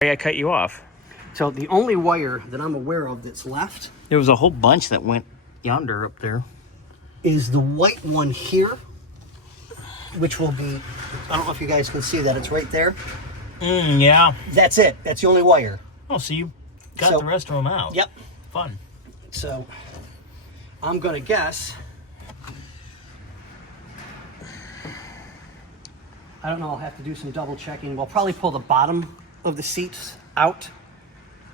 I cut you off. So the only wire that I'm aware of that's left There was a whole bunch that went yonder up there. is the white one here, which will be, I don't know if you guys can see that, it's right there. Yeah. That's it. That's the only wire. Oh, so you got the rest of them out. Yep. Fun. So I'm going to guess, I don't know, I'll have to do some double checking. We'll probably pull the bottom of the seats out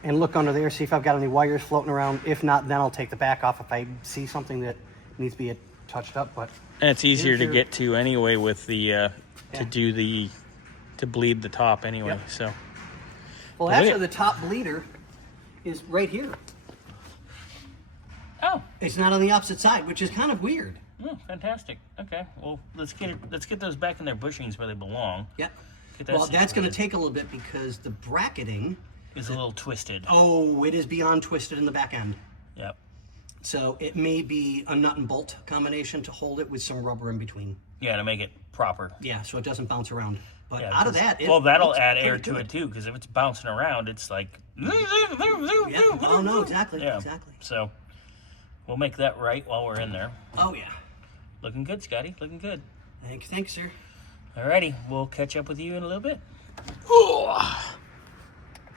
and look under there, see if I've got any wires floating around. If not, then I'll take the back off if I see something that needs to be touched up. But And it's easier to get to anyway with the to bleed the top anyway. Yep. So. Well, actually, the top bleeder is right here. Oh. It's not on the opposite side, which is kind of weird. Oh, fantastic. Okay. Well, let's get those back in their bushings where they belong. Yep. That Well, that's going to take a little bit because the bracketing is a little twisted. Oh, it is beyond twisted in the back end. Yep. So it may be a nut and bolt combination to hold it with some rubber in between. Yeah, to make it proper. Yeah, so it doesn't bounce around. But Yeah, out of that, that'll add air to it too, because if it's bouncing around, it's like. Yeah. Oh no, exactly. Yeah. Exactly. So we'll make that right while we're in there. Oh yeah. Looking good, Scotty. Looking good. Thanks, sir. Alrighty, we'll catch up with you in a little bit.